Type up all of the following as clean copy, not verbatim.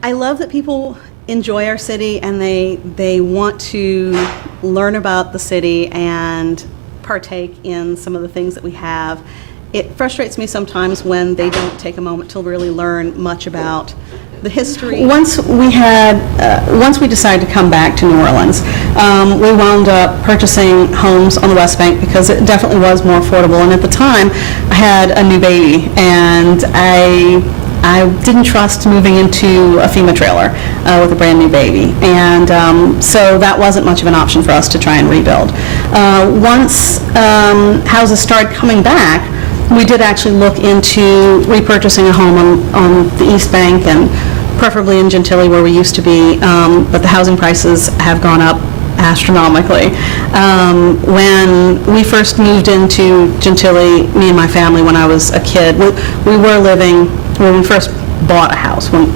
I love that people enjoy our city and they want to learn about the city and partake in some of the things that we have. It frustrates me sometimes when they don't take a moment to really learn much about the history. Once we decided to come back to New Orleans, we wound up purchasing homes on the West Bank because it definitely was more affordable. And at the time, I had a new baby, and I didn't trust moving into a FEMA trailer with a brand new baby, and so that wasn't much of an option for us to try and rebuild. Once houses started coming back, we did actually look into repurchasing a home on the East Bank, and preferably in Gentilly where we used to be, but the housing prices have gone up astronomically. When we first moved into Gentilly, me and my family, when I was a kid, we were living, when we first bought a house, when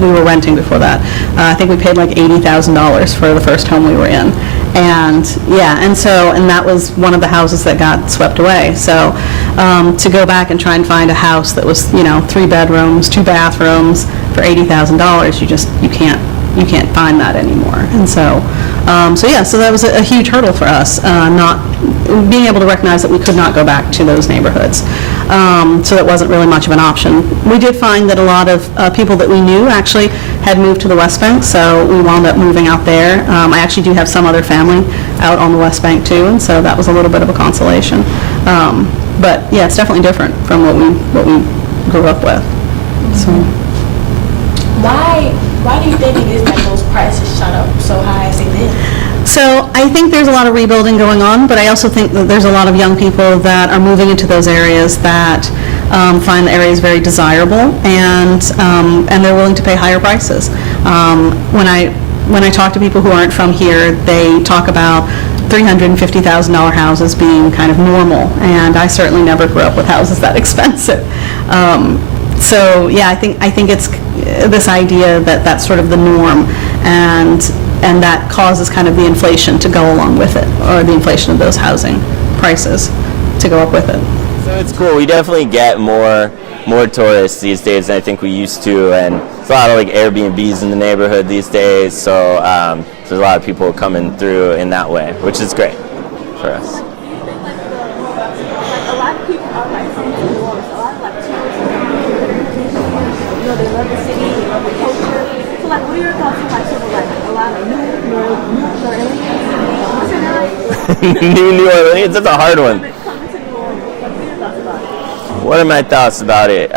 we were renting before that, I think we paid like $80,000 for the first home we were in. And that was one of the houses that got swept away. So to go back and try and find a house that was, 3 bedrooms, 2 bathrooms for $80,000, you can't find that anymore. And so that was a huge hurdle for us, not being able to recognize that we could not go back to those neighborhoods. So that wasn't really much of an option. We did find that a lot of people that we knew actually had moved to the West Bank, so we wound up moving out there. I actually do have some other family out on the West Bank too, and so that was a little bit of a consolation. But yeah, it's definitely different from what we grew up with. So. Why do you think it is that those prices shot up so high as they did? So I think there's a lot of rebuilding going on, but I also think that there's a lot of young people that are moving into those areas that find the areas very desirable, and they're willing to pay higher prices. When I talk to people who aren't from here, they talk about $350,000 houses being kind of normal, and I certainly never grew up with houses that expensive. So yeah, I think it's this idea that that's sort of the norm, and that causes kind of the inflation to go along with it, or the inflation of those housing prices to go up with it. So it's cool. We definitely get more tourists these days than I think we used to, and there's a lot of like Airbnbs in the neighborhood these days. So there's a lot of people coming through in that way, which is great for us. They love the city, they love the culture. So like, what are your thoughts on like sort of like a lot of New Orleans? New Orleans? That's a hard one. Coming to New Orleans, what are your thoughts about it? What are my thoughts about it?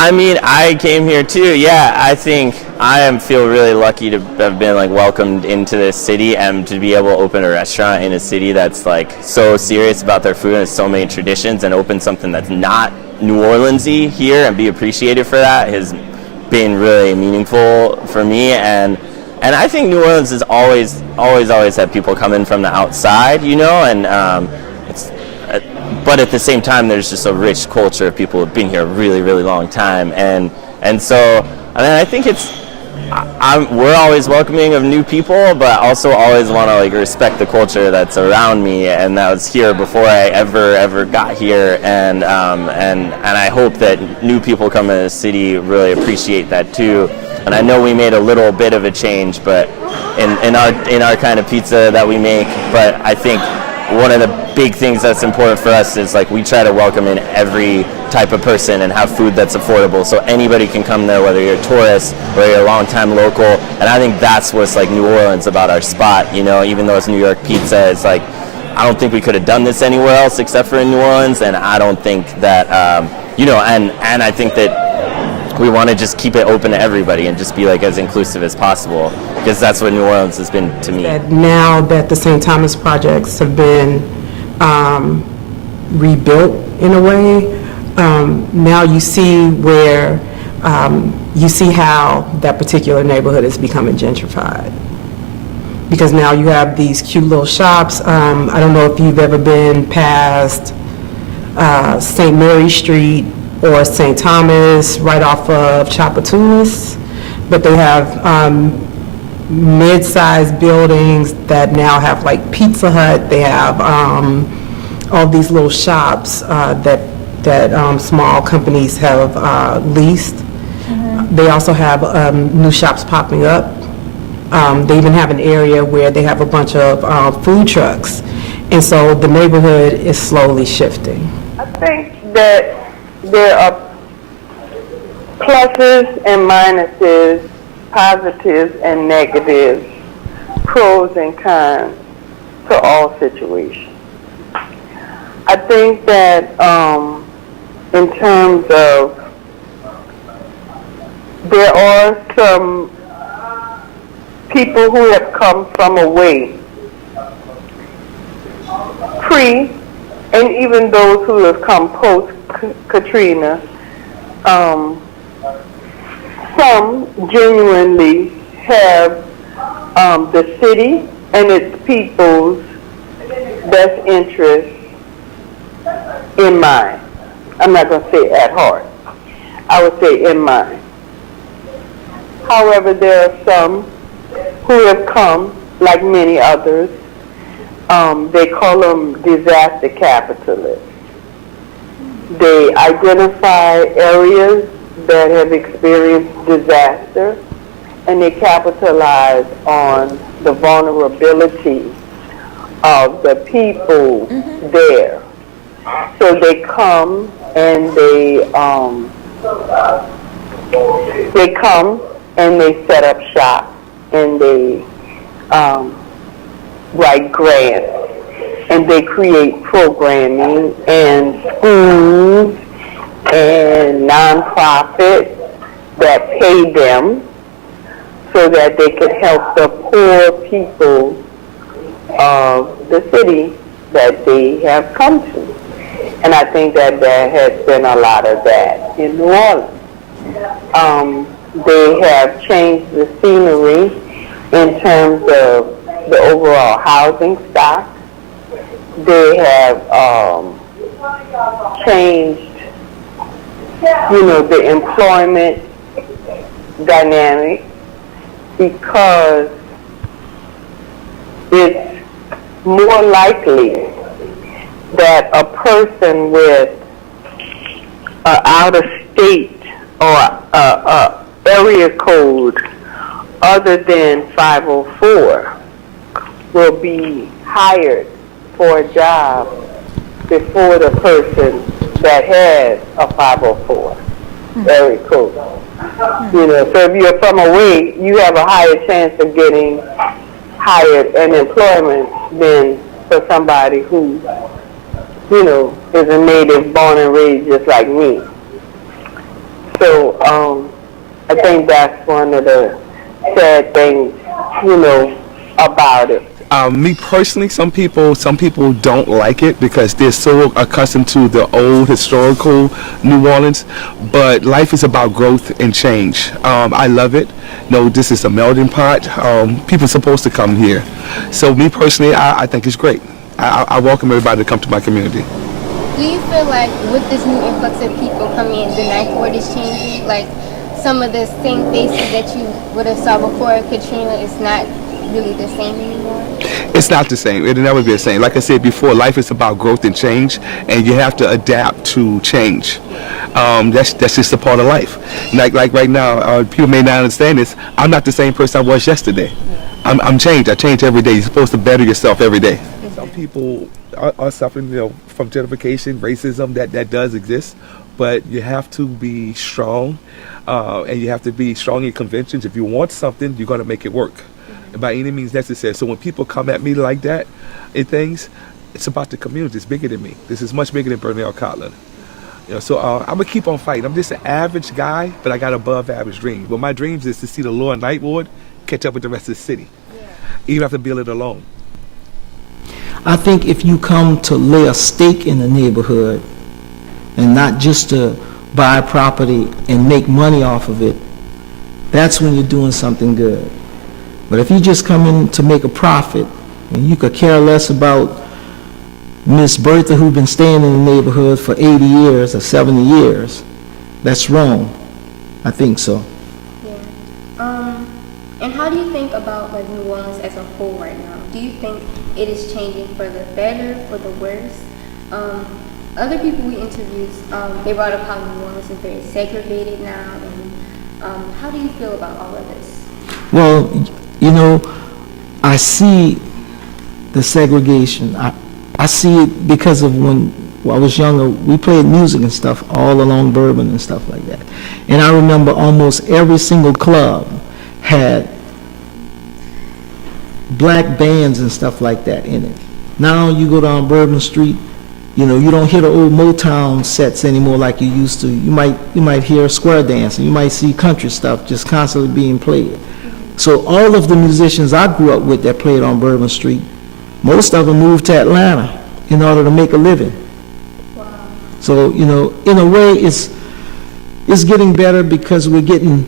I mean, I came here too. Yeah, I think I feel really lucky to have been like welcomed into this city, and to be able to open a restaurant in a city that's like so serious about their food and has so many traditions, and open something that's not New Orleans-y here and be appreciated for that has been really meaningful for me. And I think New Orleans has always had people come in from the outside, and but at the same time, there's just a rich culture of people who've been here a really, really long time, and so I think we're always welcoming of new people, but also always want to like respect the culture that's around me and that was here before I ever got here, and I hope that new people come in the city really appreciate that too. And I know we made a little bit of a change, but in our kind of pizza that we make, but I think one of the big things that's important for us is like we try to welcome in every type of person and have food that's affordable, so anybody can come there, whether you're a tourist or you're a long-time local. And I think that's what's like New Orleans about our spot, even though it's New York pizza, it's like I don't think we could have done this anywhere else except for in New Orleans, and I don't think that and I think that we want to just keep it open to everybody and just be like as inclusive as possible, because that's what New Orleans has been to me. Now that the St. Thomas projects have been rebuilt in a way, now you see where you see how that particular neighborhood is becoming gentrified, because now you have these cute little shops. I don't know if you've ever been past St. Mary Street or St. Thomas right off of Chapatunis, but they have mid-sized buildings that now have like Pizza Hut. They have all these little shops that small companies have leased, They also have new shops popping up. They even have an area where they have a bunch of food trucks. And so the neighborhood is slowly shifting. I think that there are pluses and minuses, positives and negatives, pros and cons to all situations. I think that in terms of, there are some people who have come from away, pre, and even those who have come post-Katrina, some genuinely have the city and its people's best interests in mind. I'm not going to say at heart. I would say in mind. However, there are some who have come, like many others, they call them disaster capitalists. They identify areas that have experienced disaster, and they capitalize on the vulnerability of the people there. So they come and they set up shop, and they write grants, and they create programming and schools and nonprofits that pay them so that they could help the poor people of the city that they have come to. And I think that there has been a lot of that in New Orleans. They have changed the scenery in terms of the overall housing stock. They have changed, the employment dynamic, because it's more likely that a person with out-of-state or area code other than 504 will be hired for a job before the person that has a 504 area code. So if you're from away, you have a higher chance of getting hired and employment than for somebody who, is a native born and raised just like me. So I think that's one of the sad things, about it. Me personally, some people don't like it because they're so accustomed to the old historical New Orleans. But life is about growth and change. I love it. This is a melting pot. People are supposed to come here. So me personally, I think it's great. I welcome everybody to come to my community. Do you feel like with this new influx of people coming in, the Ninth Ward is changing? Like some of the same faces that you would have saw before Katrina is not really the same anymore? It's not the same. It'll never be the same. Like I said before, life is about growth and change, and you have to adapt to change. That's just a part of life. Like right now, people may not understand this. I'm not the same person I was yesterday. I'm changed. I change every day. You're supposed to better yourself every day. Some people are suffering, from gentrification, racism. That does exist, but you have to be strong, and you have to be strong in conventions. If you want something, you're going to make it work by any means necessary. So when people come at me like that in things, it's about the community. It's bigger than me. This is much bigger than Bernal Cotland. So I'm gonna keep on fighting. I'm just an average guy, but I got above average dreams. But my dreams is to see the Lower Ninth Ward catch up with the rest of the city. Even have to build it alone. I think if you come to lay a stake in the neighborhood and not just to buy property and make money off of it, that's when you're doing something good. But if you just come in to make a profit and you could care less about Miss Bertha who's been staying in the neighborhood for 80 years or 70 years, that's wrong. I think so. Yeah. And how do you think about like New Orleans as a whole right now? Do you think it is changing for the better, for the worse? Other people we interviewed, they brought up how New Orleans is very segregated now, and How do you feel about all of this? Well, you know, I see the segregation. I see it because of when I was younger, we played music and stuff all along Bourbon and stuff like that. And I remember almost every single club had black bands and stuff like that in it. Now you go down Bourbon Street, you know, you don't hear the old Motown sets anymore like you used to. You might hear square dancing. You might see country stuff just constantly being played. So all of the musicians I grew up with that played on Bourbon Street, most of them moved to Atlanta in order to make a living. Wow. So, you know, in a way, it's getting better because we're getting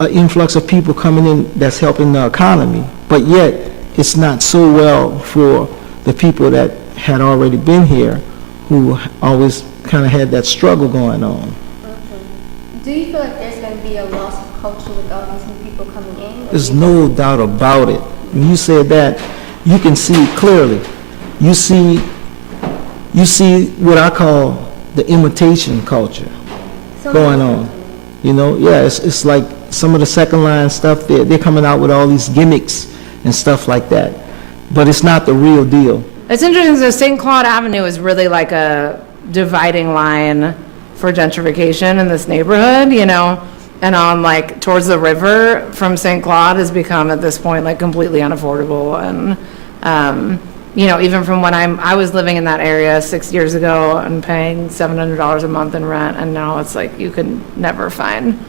an influx of people coming in that's helping the economy. But yet, it's not so well for the people that had already been here, who always kind of had that struggle going on. Do you feel like there's going to be a loss of culture with all these new people coming in? There's no doubt about it. When you said that, you can see it clearly. You see what I call the imitation culture going on. You know, yeah, it's like some of the second line stuff, they're coming out with all these gimmicks and stuff like that. But it's not the real deal. It's interesting, so St. Claude Avenue is really like a dividing line for gentrification in this neighborhood, you know, and on like towards the river from St. Claude has become at this point like completely unaffordable. And, you know, even from when I was living in that area 6 years ago and paying $700 a month in rent, and now it's like you can never find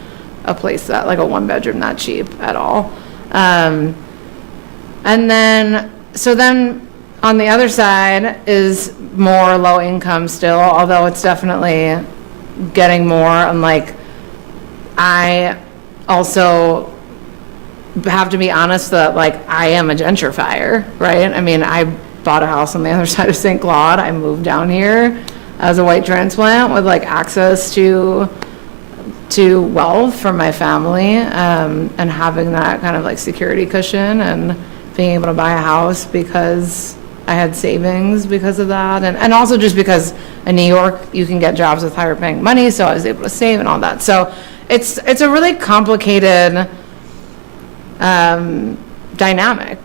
a place that, like a one bedroom that cheap at all. And then, so then on the other side is more low income still, although it's definitely getting more. And like, I also have to be honest that like I am a gentrifier, right? I mean, I bought a house on the other side of St. Claude. I moved down here as a white transplant with like access to wealth from my family, and having that kind of like security cushion and being able to buy a house because I had savings because of that, and also just because in New York you can get jobs with higher paying money, so I was able to save and all that. So it's a really complicated dynamic.